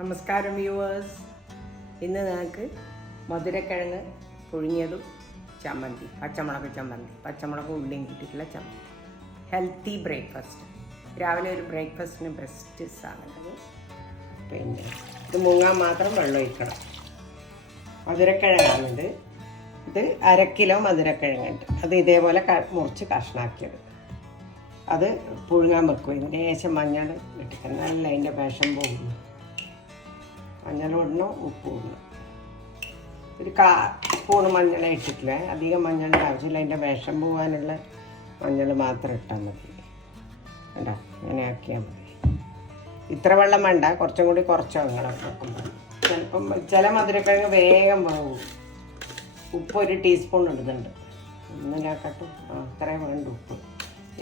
നമസ്കാരം വ്യൂവേഴ്സ്. ഇന്ന് ഞങ്ങൾക്ക് മധുരക്കിഴങ്ങ് പുഴുങ്ങിയതും ചമ്മന്തി, പച്ചമുളക് ഉള്ളിയും കിട്ടിയിട്ടുള്ള ചമ്മന്തി. ഹെൽത്തി ബ്രേക്ക്ഫാസ്റ്റ്, രാവിലെ ഒരു ബ്രേക്ക്ഫാസ്റ്റിന് ബെസ്റ്റ് സാധനം. പിന്നെ ഇത് മുങ്ങാൻ മാത്രം വെള്ളം ഒഴിക്കണം. മധുരക്കിഴങ്ങാണിത്. ഇത് 1/2 കിലോ മധുരക്കിഴങ്ങുണ്ട്. അത് ഇതേപോലെ മുറിച്ച് കഷ്ണാക്കിയത്. അത് പുഴുങ്ങാൻ വെക്കും. ഇതിന് ശേഷം മഞ്ഞൾ ഇട്ടിട്ട് നല്ല അതിൻ്റെ വിഷം പോകുന്നു. മഞ്ഞൾ ഇടണം, ഉപ്പ് ഇടണം. ഒരു സ്പൂണ് മഞ്ഞളെ ഇട്ടിട്ടില്ല, അധികം മഞ്ഞളിൻ്റെ ആവശ്യമില്ല. അതിൻ്റെ വിഷം പോകാനുള്ള മഞ്ഞൾ മാത്രം ഇട്ടാൽ മതി. വേണ്ട, അങ്ങനെ ആക്കിയാൽ മതി. ഇത്ര വെള്ളം വേണ്ട, കുറച്ചും കൂടി കുറച്ചോ നിങ്ങളൊക്കെ വെക്കുമ്പോൾ. ചിലപ്പം ചില മധുരക്കിഴങ്ങ് വേഗം പോകും. ഉപ്പ് 1 ടീസ്പൂൺ ഇടുന്നുണ്ട്. ഒന്നിലാക്കട്ടെ, അത്രയും വേണ്ട ഉപ്പ്.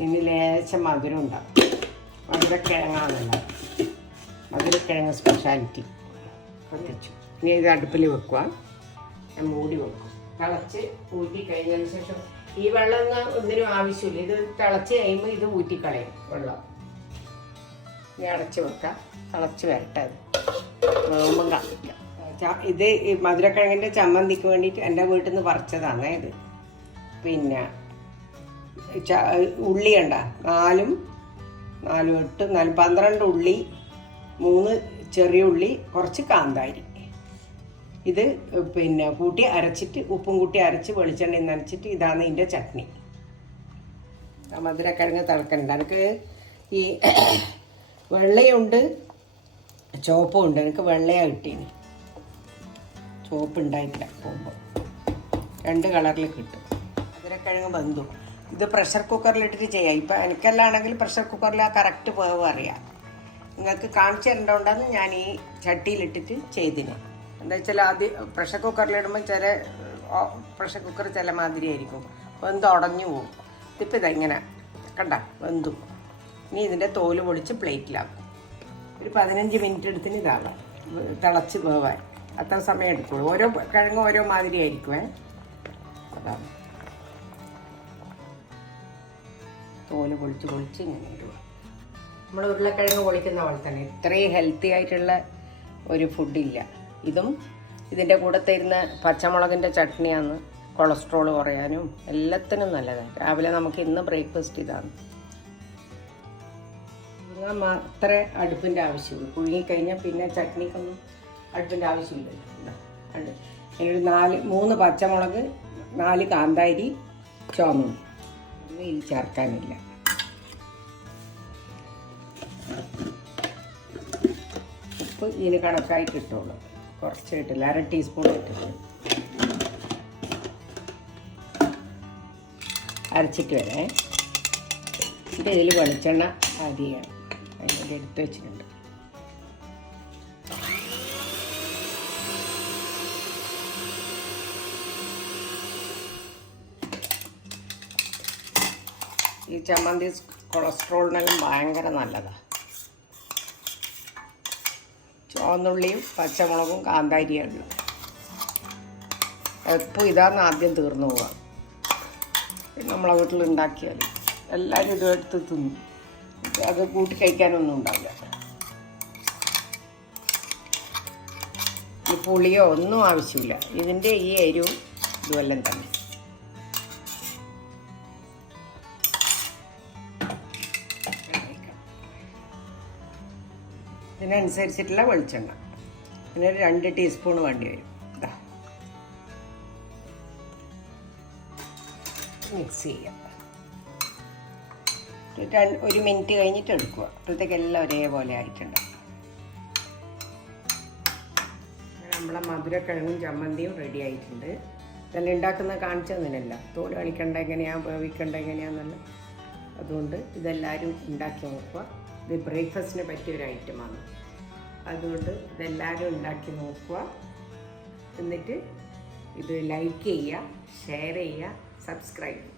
ഇനി ലേശം മധുരം ഉണ്ടാകും. മധുരക്കിഴങ്ങാണല്ല, മധുരക്കിഴങ്ങ് സ്പെഷ്യാലിറ്റി. കത്തിച്ചു. ഇനി ഇത് അടുപ്പിൽ വെക്കുക. ഞാൻ മൂടി വെക്കും. തിളച്ച് ഊറ്റി കഴിഞ്ഞതിന് ശേഷം ഈ വെള്ളം ഒന്നിനും ആവശ്യമില്ല. ഇത് തിളച്ച് കഴിയുമ്പോൾ ഇത് ഊറ്റിക്കളയും വെള്ളം. ഇനി അടച്ച് വെക്കാം. തിളച്ച് വരട്ടെ. അത് വേകുമ്പം കാണിക്കാം. ഇത് ഈ മധുരക്കിഴങ്ങിൻ്റെ ചമ്മന്തിക്ക് വേണ്ടിയിട്ട് എൻ്റെ വീട്ടിൽ നിന്ന് പറിച്ചതാണ് ഇത്. പിന്നെ ഉള്ളി കണ്ട 4 8 12 ഉള്ളി, 3 ചെറിയ ഉള്ളി, കുറച്ച് കാന്താരി. ഇത് പിന്നെ കൂട്ടി അരച്ചിട്ട്, ഉപ്പും കൂട്ടി അരച്ച് വെളിച്ചെണ്ണയിൽ നനച്ചിട്ട് ഇതാണ് ഇതിൻ്റെ ചട്നി. മധുരക്കിഴങ്ങ് തിളക്കണ്ട. എനിക്ക് ഈ വെള്ളയുണ്ട്, ചുവപ്പും ഉണ്ട്. എനിക്ക് വെള്ളയാണ് കിട്ടീന്, ചുവപ്പ് ഉണ്ടായിട്ടില്ല. പോകുമ്പോൾ 2 കളറിൽ കിട്ടും. മധുരക്കിഴങ്ങ് ബന്ധു. ഇത് പ്രഷർ കുക്കറിലിട്ടിട്ട് ചെയ്യാം. ഇപ്പം എനിക്കെല്ലാണെങ്കിൽ പ്രഷർ കുക്കറിൽ ആ കറക്റ്റ് വേവ് അറിയാം. നിങ്ങൾക്ക് കാണിച്ചു തരേണ്ടതുകൊണ്ടാണ് ഞാൻ ഈ ചട്ടിയിലിട്ടിട്ട് ചെയ്തിന്. എന്താ വെച്ചാൽ ആദ്യം പ്രഷർ കുക്കറിലിടുമ്പോൾ പ്രഷർ കുക്കർ ചില മാതിരി ആയിരിക്കും, വെന്ത് ഉടഞ്ഞു പോകും. ഇതിപ്പോൾ ഇതെങ്ങനെ കണ്ട വെന്തു. ഇനി ഇതിൻ്റെ തോല് പൊളിച്ച് പ്ലേറ്റിലാക്കും. ഒരു 15 മിനിറ്റ് എടുത്തിന് ഇതാവാം, തിളച്ച് വേവാൻ. അത്ര സമയം എടുക്കുള്ളൂ. ഓരോ കിഴങ്ങും ഓരോ മാതിരി ആയിരിക്കുമേ. അതാണ് തോല് പൊളിച്ച് ഇങ്ങനെ ഇടുക. നമ്മൾ ഉരുളക്കിഴങ്ങ് പൊളിക്കുന്ന പോലെ തന്നെ. ഇത്രയും ഹെൽത്തി ആയിട്ടുള്ള ഒരു ഫുഡില്ല. ഇതും ഇതിൻ്റെ കൂടെ തരുന്ന പച്ചമുളകിൻ്റെ ചട്നിയാണ് കൊളസ്ട്രോൾ കുറയാനും എല്ലാത്തിനും നല്ലതാണ്. രാവിലെ നമുക്ക് ഇന്ന് ബ്രേക്ക്ഫാസ്റ്റ് ഇതാണ്. പുഴുങ്ങാൻ മാത്രമേ അടുപ്പിൻ്റെ ആവശ്യമുള്ളൂ. പുഴുങ്ങിക്കഴിഞ്ഞാൽ പിന്നെ ചട്നിക്കൊന്നും അടുപ്പിൻ്റെ ആവശ്യമില്ലല്ലോ. ഒരു 3 പച്ചമുളക്, 4 കാന്താരി, ചുവന്നും ഇതിൽ ചേർക്കാനില്ല. ഉപ്പ് ഇതിന് കണക്കായിട്ട് ഇട്ടുള്ളൂ, കുറച്ച് ഇട്ടില്ല, 1/2 ടീസ്പൂൺ ഇട്ടിട്ട് അരച്ചിട്ട് വരെ. എന്നിട്ട് ഇതിൽ വെളിച്ചെണ്ണ ആഡ് ചെയ്യണം. അതിൻ്റെ എടുത്ത് വെച്ചിട്ടുണ്ട്. ഈ ചമ്മന്തി കൊളസ്ട്രോളിനെല്ലാം ഭയങ്കര നല്ലതാണ്. ചുവന്നുള്ളിയും പച്ചമുളകും കാന്താരിയാണ്. എപ്പോൾ ഇതാണ് ആദ്യം തീർന്നു പോവുക. നമ്മളെ വീട്ടിൽ ഉണ്ടാക്കിയാൽ എല്ലാവരും ഇത് എടുത്ത് തിന്നും. അത് കൂട്ടി കഴിക്കാനൊന്നും ഉണ്ടാവില്ല. ഈ പുളിയോ ഒന്നും ആവശ്യമില്ല. ഇതിൻ്റെ ഈ എരിവും ഇതുമെല്ലാം തന്നെ. ഇതിനനുസരിച്ചിട്ടുള്ള വെളിച്ചെണ്ണ. പിന്നെ ഒരു 2 ടീസ്പൂൺ വേണ്ടി വരും. ഇതാ മിക്സ് ചെയ്യാം. 1 മിനിറ്റ് കഴിഞ്ഞിട്ട് എടുക്കുക. അപ്പോഴത്തേക്ക് എല്ലാം ഒരേപോലെ ആയിട്ടുണ്ട്. നമ്മളെ മധുരക്കിഴങ്ങും ചമ്മന്തിയും റെഡി ആയിട്ടുണ്ട്. ഇതെല്ലാം ഉണ്ടാക്കുന്നത് കാണിച്ചു തന്നില്ല. തോല് കളിക്കേണ്ട എങ്ങനെയാണ്, വേവിക്കേണ്ട എങ്ങനെയാണെന്നല്ല. അതുകൊണ്ട് ഇതെല്ലാവരും ഉണ്ടാക്കി നോക്കുക. ഇത് ബ്രേക്ക്ഫാസ്റ്റിന് പറ്റിയൊരു ഐറ്റമാണ്. അതുകൊണ്ട് ഇതെല്ലാവരും ഉണ്ടാക്കി നോക്കുക. എന്നിട്ട് ഇത് ലൈക്ക് ചെയ്യുക, ഷെയർ ചെയ്യുക, സബ്സ്ക്രൈബ് ചെയ്യുക.